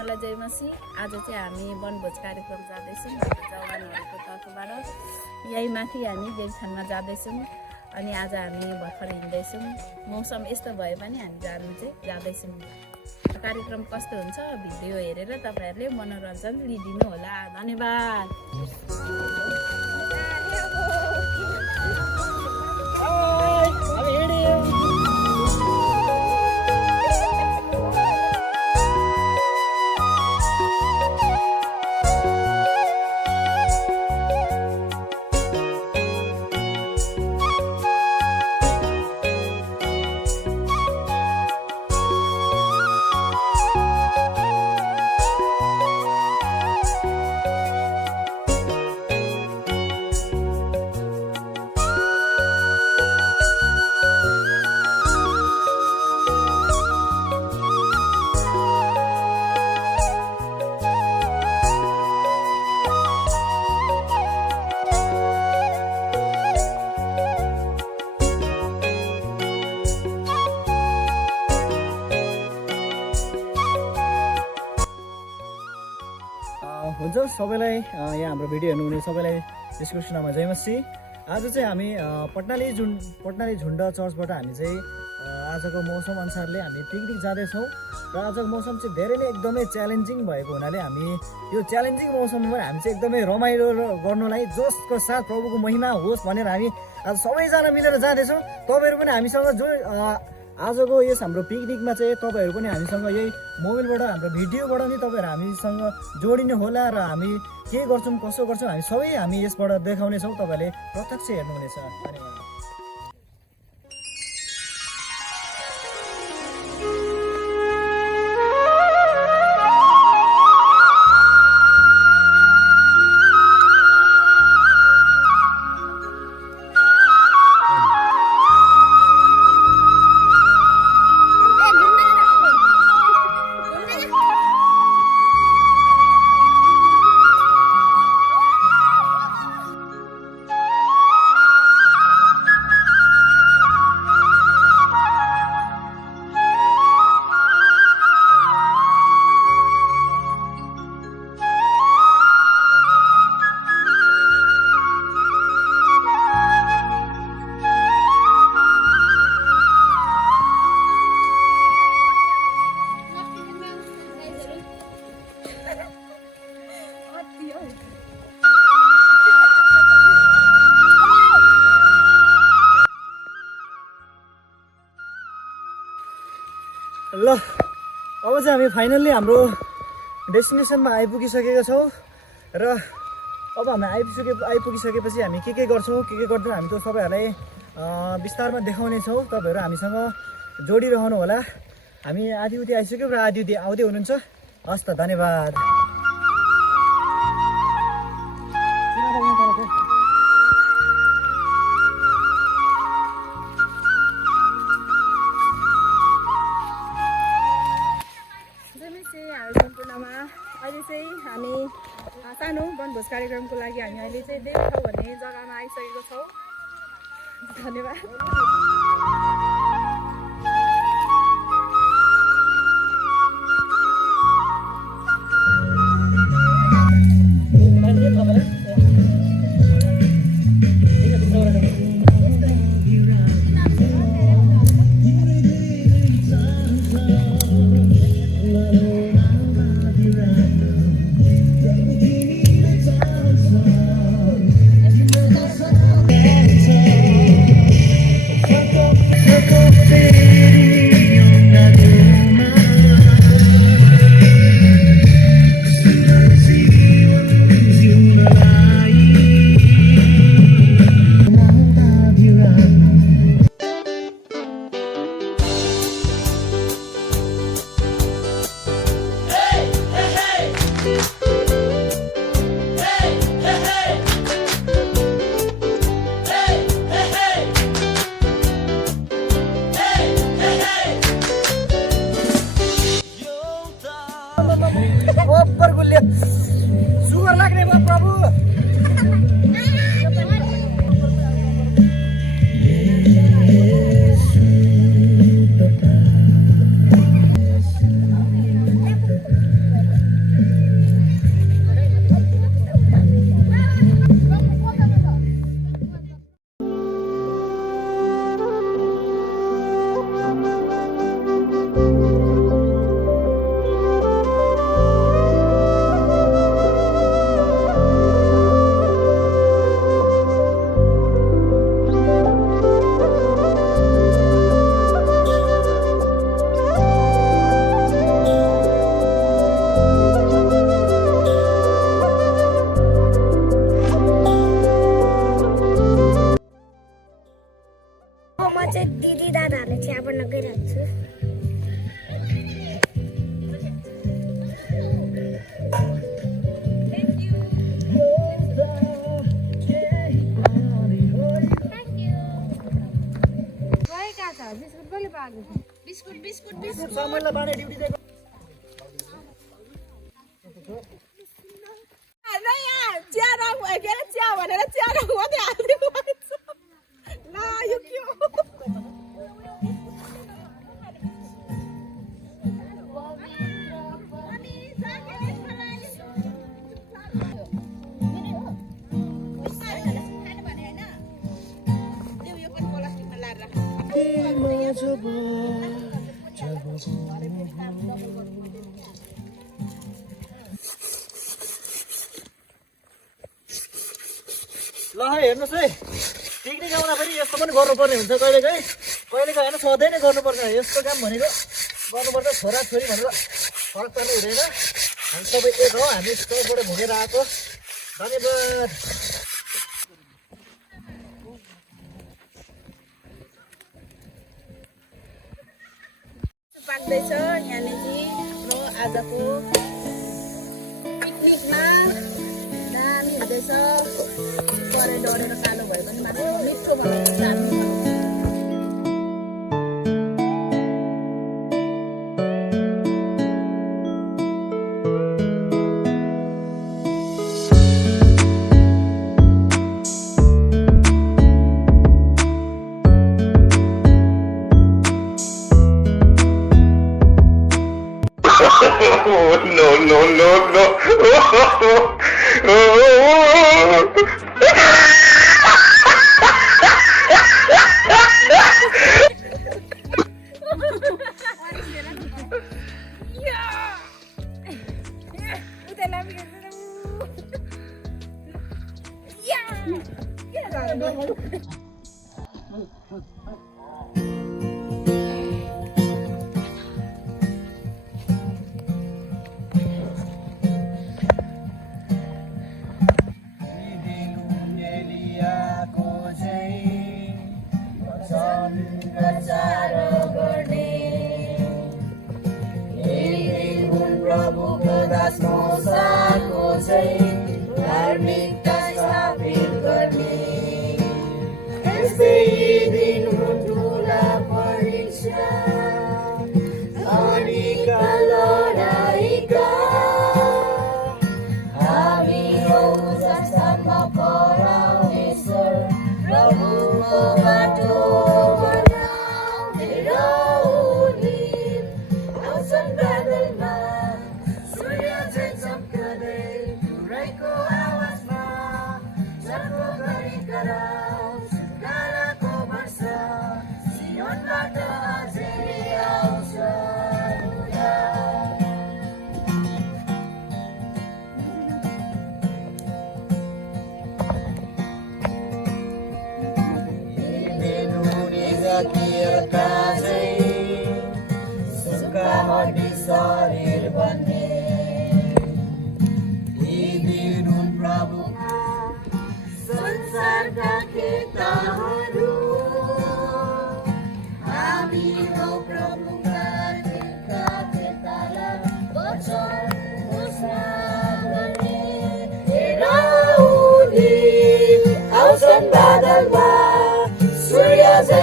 सम्पूर्णलाई जयमसी। आज चाहिँ हामी वनभोज कार्यक्रम जाँदैछौँ जवानहरूको तर्फबाट। यही माथि हामी देवथानमा जाँदैछौँ अनि आज हामी भर्खर हिँड्दैछौँ। मौसम यस्तो भए पनि हामी जाँदैछौँ। कार्यक्रम कस्तो हुन्छ भिडियो हेरेर तपाईहरुले मनोरञ्जन लिदिनु होला। धन्यवाद। हुन्छ सबैलाई यहाँ हाम्रो भिडियो हेर्नुहुने सबैलाई यसको सुनामा जयमसी। आज चाहिँ हामी पटनाली झुन्ड चर्चबाट हामी चाहिँ आजको मौसम अनुसारले हामी पिकनिक जाँदैछौँ र आजको मौसम चाहिँ धेरै नै एकदमै च्यालेन्जिङ भएको हुनाले हामी यो च्यालेन्जिङ मौसममा हामी चाहिँ एकदमै रमाइलो गर्नलाई जोसको साथ प्रभुको महिमा होस् भनेर हामी आज सबैजना मिलेर जाँदैछौँ। तपाईँहरू पनि हामीसँग जो आजको यस हाम्रो पिकनिकमा चाहिँ तपाईँहरू पनि हामीसँग यही मोबाइलबाट हाम्रो भिडियोबाट नि तपाईँहरू हामीसँग जोडिनु होला र हामी के गर्छौँ कसो गर्छौँ हामी यसबाट देखाउनेछौँ। तपाईँहरूले प्रत्यक्ष हेर्नुहुनेछ। धन्यवाद। ल अब चाहिँ हामी फाइनल्ली हाम्रो डेस्टिनेसनमा आइपुगिसकेका छौँ र अब हामी आइपुगिसकेपछि हामी के गर्छौँ के गर्दैन हामी त सबैहरूलाई विस्तारमा देखाउनेछौँ। तपाईँहरू हामीसँग जोडिरहनु होला। हामी आधी उति आइसक्यौँ र आधी उति आउँदै हुनुहुन्छ। हस् त, धन्यवाद। सम्पूर्णमा अहिले चाहिँ हामी सानो वनभोज कार्यक्रमको लागि हामी अहिले चाहिँ देवठाउँ भन्ने जग्गामा आइसकेको छौँ। धन्यवाद। Fuck चाहिँ दिदी दादाहरूले चिया बन्न गइरहेको छु बिस्कुट समयलाई बाँडे ड्युटी दिएको चिया रङ भयो के अरे चिया भनेर चिया रङ मात्रै हालिदिनु भएछ ला यो के हो ल हेर्नुहोस् है पिकनिक आउँदा पनि यस्तो पनि गर्नुपर्ने हुन्छ कहिलेकाहीँ कहिलेकाहीँ होइन सधैँ नै गर्नुपर्छ यस्तो काम भनेको गर्नुपर्छ छोरा छोरी भनेर फरक पर्ने हुँदैन हामी सबै एक हो हामी सबैबाट भोगेर आएको धन्यवाद पाक्दैछ यहाँनिर र आजको पिकनिकमा दामी हुँदैछ परे डढेर कालो भयो भने मात्र मिठो बनाउँछ हामी no, no, no, no.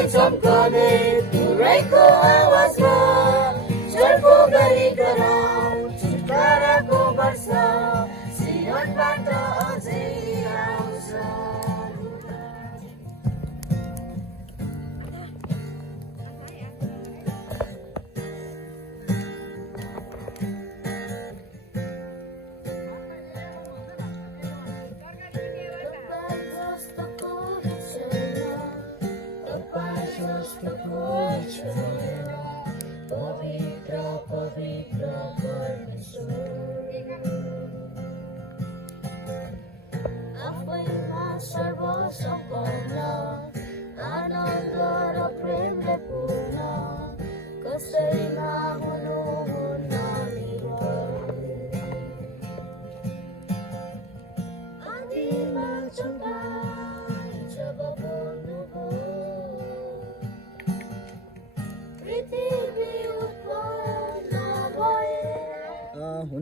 चम्कने तुरैको आवाजमा चर्को गरी गराउ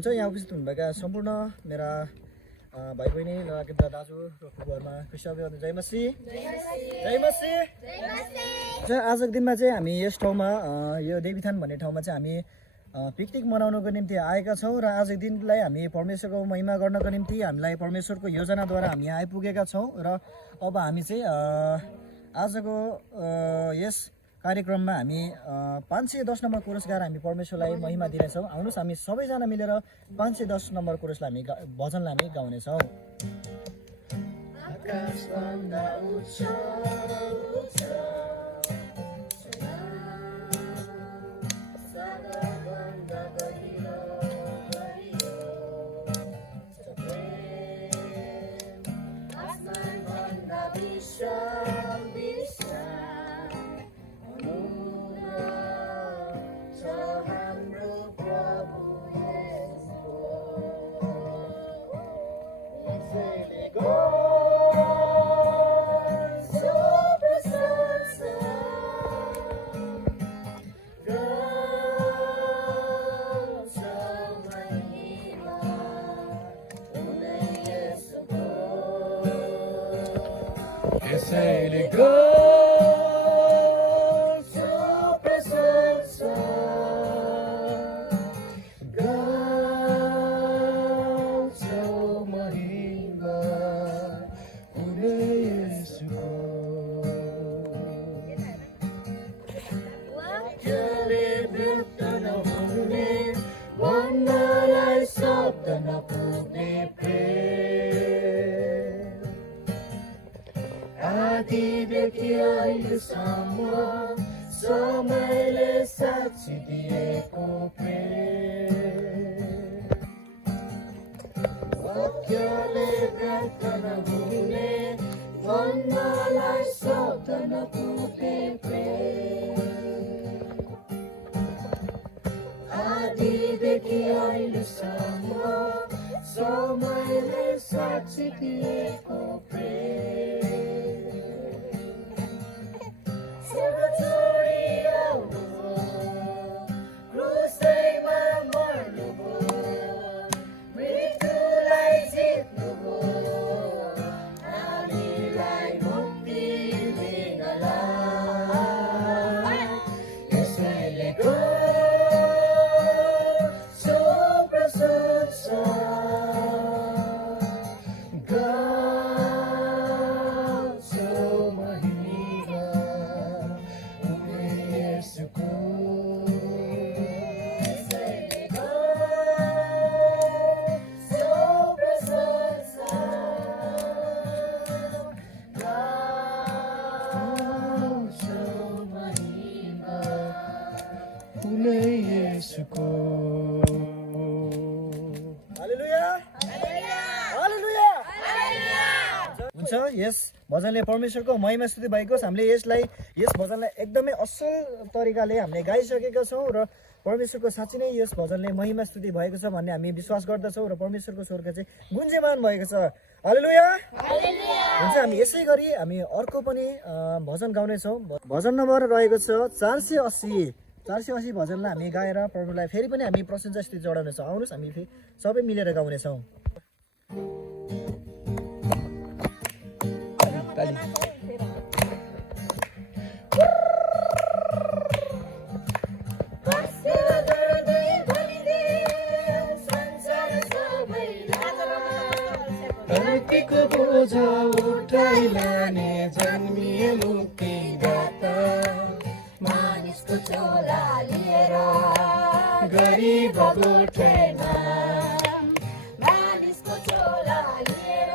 हुन्छ यहाँ उपस्थित हुनुभएका सम्पूर्ण मेरा भाइ बहिनी लगायत दाजु र फुपूहरूमा कृष्ण अभिवादन जय मसी जय मसी। आजको दिनमा चाहिँ हामी यस ठाउँमा यो देवीथान भन्ने ठाउँमा चाहिँ हामी पिकनिक मनाउनको निम्ति आएका छौँ र आजको दिनलाई हामी परमेश्वरको महिमा गर्नको निम्ति हामीलाई परमेश्वरको योजनाद्वारा हामी यहाँ आइपुगेका छौँ र अब हामी चाहिँ आजको यस कार्यक्रममा हामी 510 नम्बर कोरस गाएर हामी परमेश्वरलाई महिमा दिनेछौँ। आउनुहोस् हामी सबैजना मिलेर 510 नम्बर कोरसलाई हामी भजनलाई हामी गाउनेछौँ। आदिदेखि अहिलेसम्म समयले साक्षी दिएको प्रेम वाक्यले व्यक्त नहुने भन्नलाई शब्द नपुग्ने प्रेम आदिदेखि अहिलेसम्म समयले साक्षी दिएको प्रेम हुन्छ। यस भजनले परमेश्वरको महिमा स्तुति भएको छ। हामीले यस भजनलाई एकदमै असल तरिकाले हामीले गाइसकेका छौँ र परमेश्वरको साँच्चै नै यस भजनले महिमा स्तुति भएको छ भन्ने हामी विश्वास गर्दछौँ र परमेश्वरको स्वर्ग चाहिँ गुन्जेमान भएको छ। हालेलुया। हुन्छ हामी यसै गरी हामी अर्को पनि भजन गाउनेछौँ। भजन नम्बर रहेको छ 480 भजनलाई हामी गाएर प्रभुलाई फेरि पनि हामी प्रशंसा स्तुति चढाउनेछौँ। आउनुहोस् हामी सबै मिलेर गाउनेछौँ। धरतीको बोझा उठाइ लाने जन्मिए मुक्तिदाता मानिसको चोला लिएर गरिब गोठेमा मानिसको चोला लिएर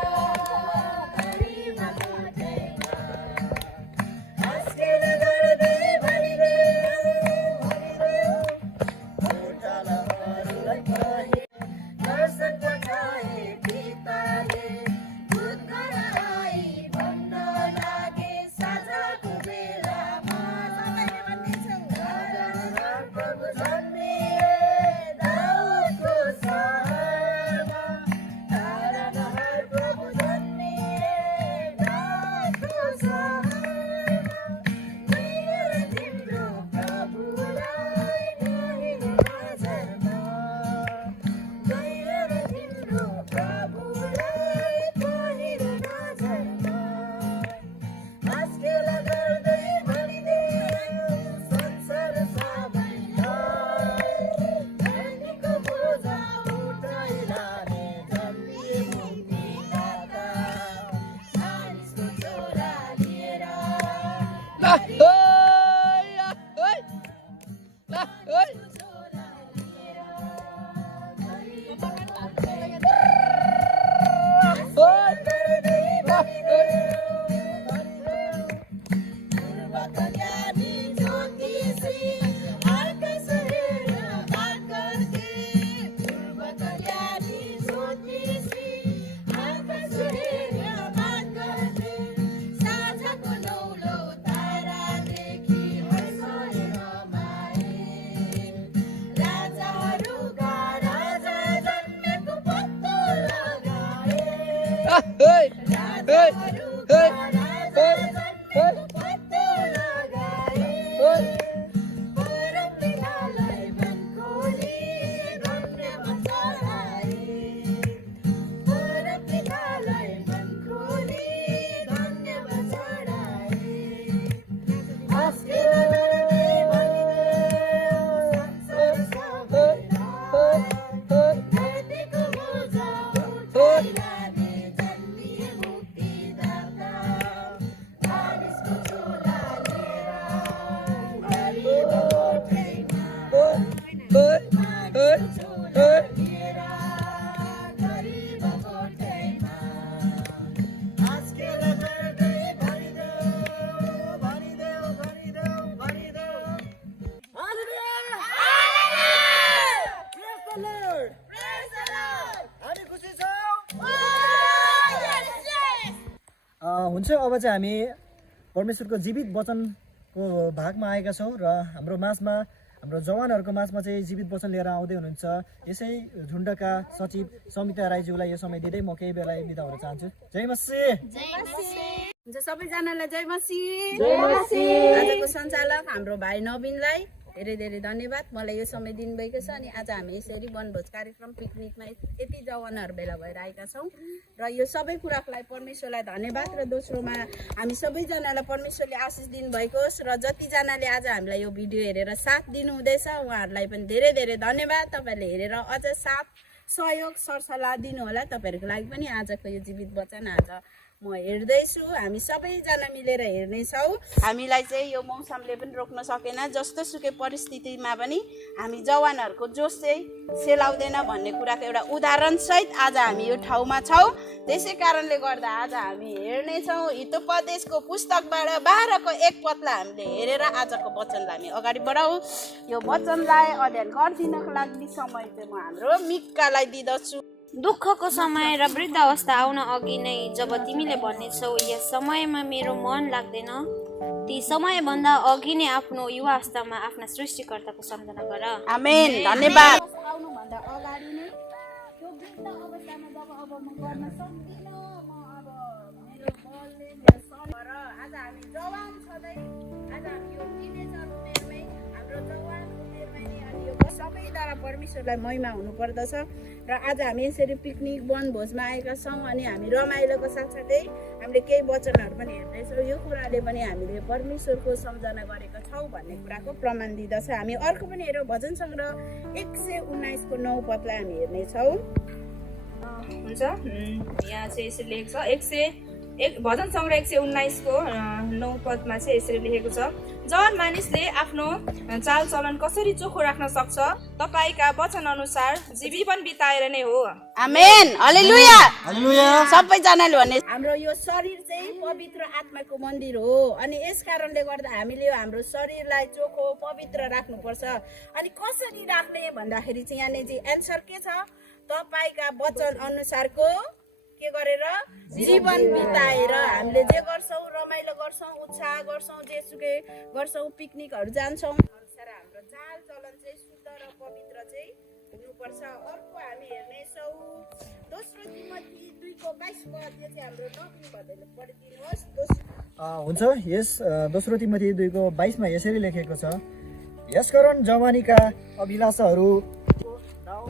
गरिब गोठेमा आस्केल गर्दै भनिदे गोठालाहरूलाई कहे दर्शन पठाए पिताले दूत गराई भन्न लागे साझाको बेलामा प्रभु जन्मिए दाउदको हुन्छ अब चाहिँ हामी परमेश्वरको जीवित वचनको भागमा आएका छौँ र हाम्रो माझमा हाम्रो जवानहरूको माझमा चाहिँ जीवित वचन लिएर आउँदै हुनुहुन्छ यसै झुन्डका सचिव समिता राईज्यूलाई यो समय दिँदै म केही बेला बिदा हुन चाहन्छु। जय मसी। हुन्छ सबैजनालाई जय मसी। आजको सञ्चालक हाम्रो भाइ नवीनलाई धेरै धेरै धन्यवाद, मलाई यो समय दिनुभएको छ। अनि आज हामी यसरी वनभोज कार्यक्रम पिकनिकमा यति जवानहरू भेला भएर आएका छौँ र यो सबै कुराको लागि परमेश्वरलाई धन्यवाद। र दोस्रोमा हामी सबैजनालाई परमेश्वरले आशिष दिनुभएको होस् र जतिजनाले आज हामीलाई यो भिडियो हेरेर साथ दिनुहुँदैछ उहाँहरूलाई पनि धेरै धेरै धन्यवाद। तपाईँहरूले हेरेर अझ साथ सहयोग सरसल्लाह दिनुहोला। तपाईँहरूको लागि पनि आजको यो जीवित वचन आज म हेर्दैछु, हामी सबैजना मिलेर हेर्नेछौँ। हामीलाई चाहिँ यो मौसमले पनि रोक्न सकेन, जस्तो सुकै परिस्थितिमा पनि हामी जवानहरूको जोस चाहिँ सेलाउँदैन भन्ने कुराको एउटा उदाहरणसहित आज हामी यो ठाउँमा छौँ। त्यसै कारणले गर्दा आज हामी हेर्नेछौँ हितोपदेशको पुस्तकबाट 12को 1 पदलाई हामीले हेरेर आजको वचनलाई हामी अगाडि बढाउँ। यो वचनलाई अध्ययन गरिदिनको लागि समय चाहिँ म हाम्रो मिक्कालाई दिँदछु। दुःखको समय र वृद्ध अवस्था आउन अघि नै जब तिमीले भन्नेछौ यस समयमा मेरो मन लाग्दैन, ती समयभन्दा अघि नै आफ्नो युवा अवस्थामा आफ्ना सृष्टिकर्ताको सम्झना गर। आमेन। धन्यवाद। आउनुभन्दा अगाडि नै त्यो वृद्ध अवस्थामा जब अब म गर्न सक्दिनँ, म अब मेरो बलले मेरो शरीर आज हामी जवान छँदै आज हामी यो टिनेजर उमेरमै हाम्रो जवान उमेरमै नै अनि यो सबैद्वारा परमेश्वरलाई महिमा हुनुपर्दछ। र आज हामी यसरी पिकनिक वनभोजमा आएका छौँ अनि हामी रमाइलोको साथसाथै हामीले केही वचनहरू पनि हेर्दैछौँ। यो कुराले पनि हामीले परमेश्वरको सम्झना गरेका छौँ भन्ने कुराको प्रमाण दिँदछ। हामी अर्को पनि हेरौँ भजन सङ्ग्रह 119को 9 पदलाई हामी हेर्नेछौँ। हुन्छ, यहाँ चाहिँ यसरी लेखेको छ भजन सङ्ग्रह 119को 9 पदमा चाहिँ यसरी लेखेको छ, जवान मानिसले आफ्नो चालचलन कसरी चोखो राख्न सक्छ? तपाईँका वचन अनुसार जीवन बिताएर नै हो। आमेन। हालेलुया। हालेलुया। सबैजनाले भन्ने हाम्रो यो शरीर चाहिँ पवित्र आत्माको मन्दिर हो अनि यस कारणले गर्दा हामीले हाम्रो शरीरलाई चोखो पवित्र राख्नुपर्छ। अनि कसरी राख्ने भन्दाखेरि चाहिँ यहाँनिर चाहिँ एन्सर के छ? तपाईँका वचन अनुसारको के गरेर जीवन बिताएर हामीले जे गर्छौँ रमाइलो गर्छौँ उत्साह गर्छौँ जेसुकै गर्छौँ पिकनिकहरू जान्छौँ अनुसार हाम्रो चाल चलन चाहिँ शुद्ध र पवित्र चाहिँ हुनुपर्छ। अर्को हामी हेर्नेछौँ दोस्रो तिमोथी 2को 22 पद, यो चाहिँ हाम्रो नवीन भदैले पढिदिनुहोस्। हुन्छ, यस दोस्रो तिमोथी 2को 22मा यसरी लेखेको छ, यसकारण जवानीका अभिलाषाहरूको नाउँ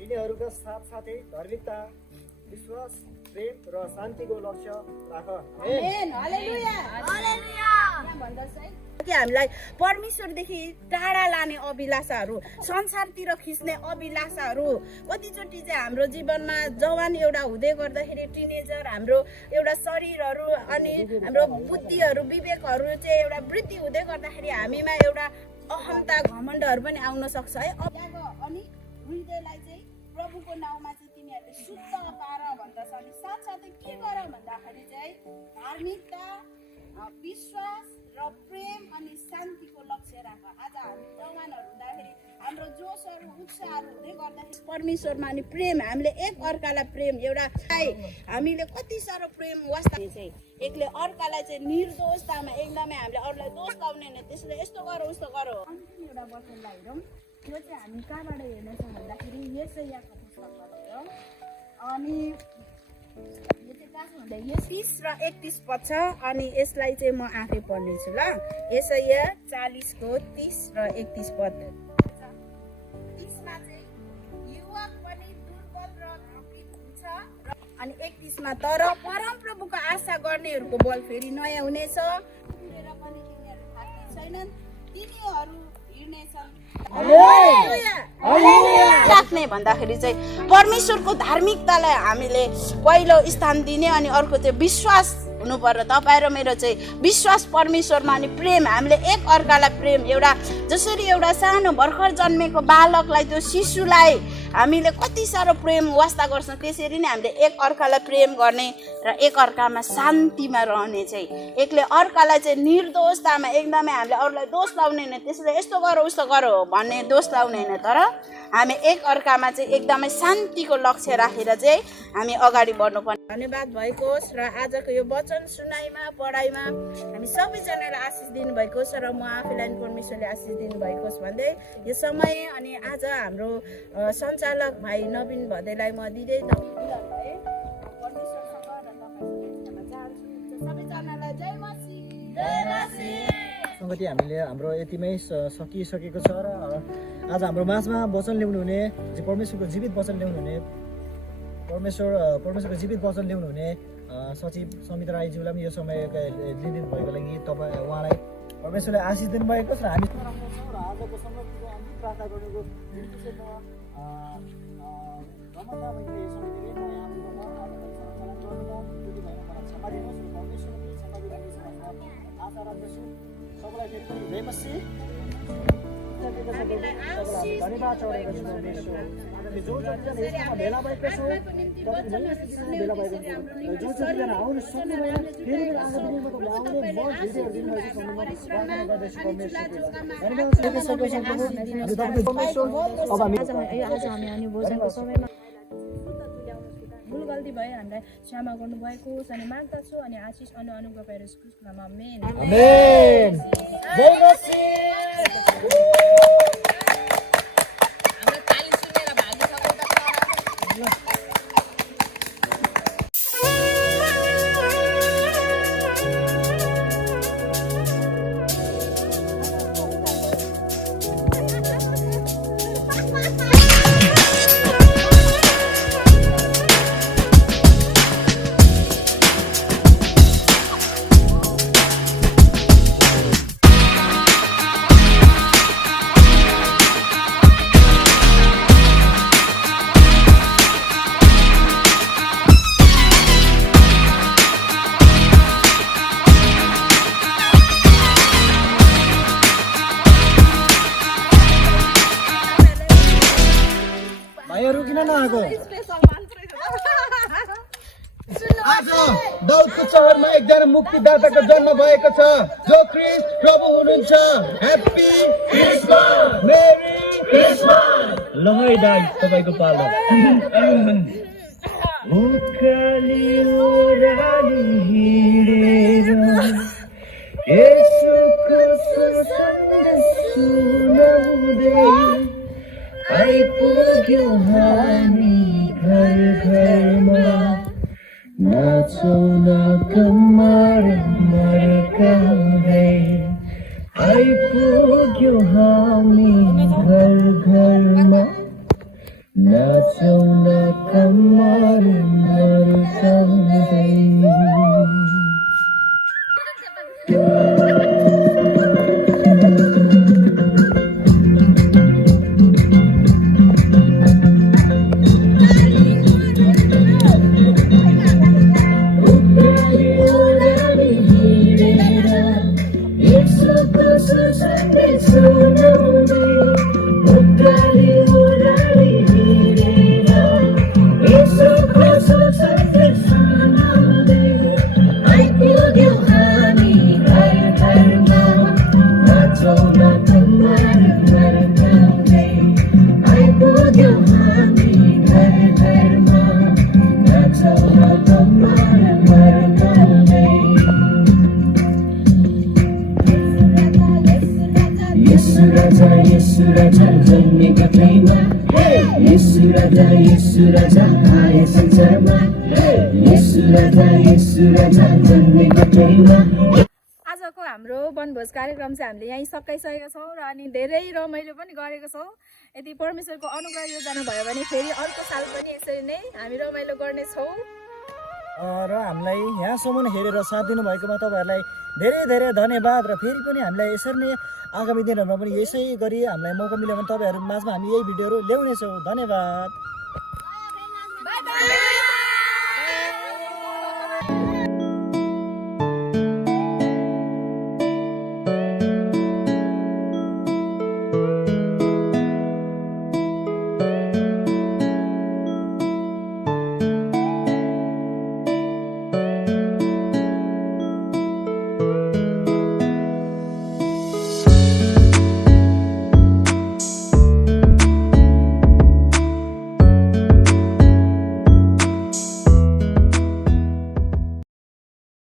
यिनीहरूका साथसाथै धार्मिकता विश्वास प्रेम र शान्तिको लक्ष्य राख। आमेन। हालेलुया। हालेलुया। यहाँ भन्दछ है कि हामीलाई परमेश्वरदेखि टाढा लाने अभिलाषाहरू, संसारतिर खिच्ने अभिलाषाहरू कतिचोटि चाहिँ हाम्रो जीवनमा जवान एउटा हुँदै गर्दाखेरि टिनेजर हाम्रो एउटा शरीरहरू अनि हाम्रो बुद्धिहरू विवेकहरू चाहिँ एउटा वृद्धि हुँदै गर्दाखेरि हामीमा एउटा अहमता घमण्डहरू पनि आउन सक्छ है। अनि हृदयलाई चाहिँ प्रभुको नाउँमा चाहिँ तिनीहरूले शुद्ध पार भन्दछ। अनि साथसाथै के गर भन्दाखेरि चाहिँ धार्मिकता, विश्वास र प्रेम अनि शान्तिको लक्ष्य राख। आज हामी जवानहरू हुँदाखेरि हाम्रो जोसहरू उत्साहहरू हुँदै गर्दाखेरि परमेश्वरमा अनि प्रेम, हामीले एक अर्कालाई प्रेम, एउटा हामीले कति साह्रो प्रेम वास्ता चाहिँ एकले अर्कालाई चाहिँ निर्दोषतामा एकदमै हामीले अरूलाई दोष लाउने होइन, त्यसले यस्तो गरौँ उस्तो गरौँ। अन्तिम एउटा वचनलाई हेरौँ, त्यो चाहिँ हामी कहाँबाट हेर्नेछौँ भन्दाखेरि यशायाको पुस्तकबाट हेरौँ। अनि यो चाहिँ कहाँ भन्दा यो 30 र 31 पद छ। अनि यसलाई चाहिँ म आफै पढ्नेछु ल। यशाया 40 को 30 र 31 पद। 30 मा चाहिँ युवक पनि दुर्बल र थकित हुन्छ, अनि 31 मा तर परमप्रभुको आशा गर्नेहरूको बल फेरि नयाँ हुनेछ, उडेर पनि तिनीहरू थाक्ने छैनन्, तिनीहरू हिँड्नेछन्। राख्ने भन्दाखेरि चाहिँ परमेश्वरको धार्मिकतालाई हामीले पहिलो स्थान दिने, अनि अर्को चाहिँ विश्वास हुनु पर्यो। तपाईँ र मेरो चाहिँ विश्वास परमेश्वरमा, अनि प्रेम, हामीले एक अर्कालाई प्रेम, एउटा जसरी एउटा सानो भर्खर जन्मेको बालकलाई, त्यो शिशुलाई हामीले कति साह्रो प्रेम वास्ता गर्छौँ, त्यसरी नै हामीले एक अर्कालाई प्रेम गर्ने र एक अर्कामा शान्तिमा रहने चाहिँ, एकले अर्कालाई चाहिँ निर्दोषतामा एकदमै हामीले अरूलाई दोष लाउने होइन, त्यसले यस्तो गरौँ उस्तो गरौँ भन्ने दोष लाउने होइन, तर हामी एक अर्कामा चाहिँ एकदमै शान्तिको लक्ष्य राखेर चाहिँ हामी अगाडि बढ्नुपर्ने। धन्यवाद भएको होस् र आजको यो वचन सुनाइमा पढाइमा हामी सबैजनालाई आशिष दिनुभएको छ र म आफैलाई परमेश्वरले आशिष दिनुभएको होस् भन्दै यो समय अनि आज हाम्रो सञ्चालक भाइ नवीन भदेलाई म दिँदै परमेश्वरसँग र तपाईँसँग चाहन्छु। सबैजनालाई जय मसी। सङ्गति हामीले हाम्रो यतिमै सकिसकेको छ र आज हाम्रो माझमा वचन ल्याउनु हुने परमेश्वरको जीवित वचन ल्याउनु हुने परमेश्वरको जीवित वचन ल्याउनु हुने सचिव समित राईज्यूलाई पनि यो समय लिदिनु भएको लागि तपाईँ उहाँलाई परमेश्वरले आशिष दिनुभएको छ र हामी र आजको संगतिको अन्तिम प्रार्थना गर्नुको सबैलाई फेरि पनि जय मसी। धन्यवाद चढेको छु परमेश्वर। जो जतिजना भेला भएको छु, भेला भएको जो जतिजना आउनु सक्दैन फेरि पनि आज दिनमा त आउने म भिडियोहरू दिनुभएको छ, प्रार्थना गर्दैछु परमेश्वरलाई। धन्यवाद। अब हामी अनि भोजनको समयमा भुल गल्ती भए हामीलाई क्षमा गर्नुभएको होस् अनि माग्दछु, अनि आशिष अनि अनुग्रह पाएर क्रिस्टको नाममा आमेन। आमेन। जय मसी। आज दाउदको सहरमा एकजना मुक्तिदाताको जन्म भएको छ जो ख्रीष्ट प्रभु हुनुहुन्छ। Happy Christmas, merry Christmas. ल है दाइ तपाईको पालो। उकाली ओराली हिँडेर येशूको सन्देश सुनाउँदै आइपुग्यो हामी घर घरमा। नाचौँ न कम्मर मर्काउँदै आइपुग्यो हामी घर घरमा। नाचौँ न कम्मर मर्काउँदै। सँगै सुनाउँदै उकाली ओह्राली हिँडेर यसोको सुसँगै सुनाउँदै आइपुग्यौँ हामी घर घरमा नाचौँ न कम्मर घरकाउँदै आइपुग्यौँ हामी घर घरमा नाचौँ न कम्मर घरकाउँदै यसु राजा जन्मेका ठाउँमा यसु राजा आए संसारमा यसु राजा जन्मेका ठाउँमा आजको हाम्रो वनभोज कार्यक्रम चाहिँ हामीले यहीँ सकाइसकेका छौँ र अनि धेरै रमाइलो पनि गरेका छौँ। यदि परमेश्वरको अनुग्रह योजना भयो भने फेरि अर्को साल पनि यसरी नै हामी रमाइलो गर्नेछौँ। र हामीलाई यहाँसम्म हेरेर साथ दिनुभएकोमा तपाईँहरूलाई धेरै धेरै धन्यवाद। र फेरि पनि हामीलाई यसरी नै आगामी दिनहरूमा पनि यसै गरी हामीलाई मौका मिल्यो भने तपाईँहरू माझमा हामी यही भिडियोहरू ल्याउनेछौँ। धन्यवाद। By by.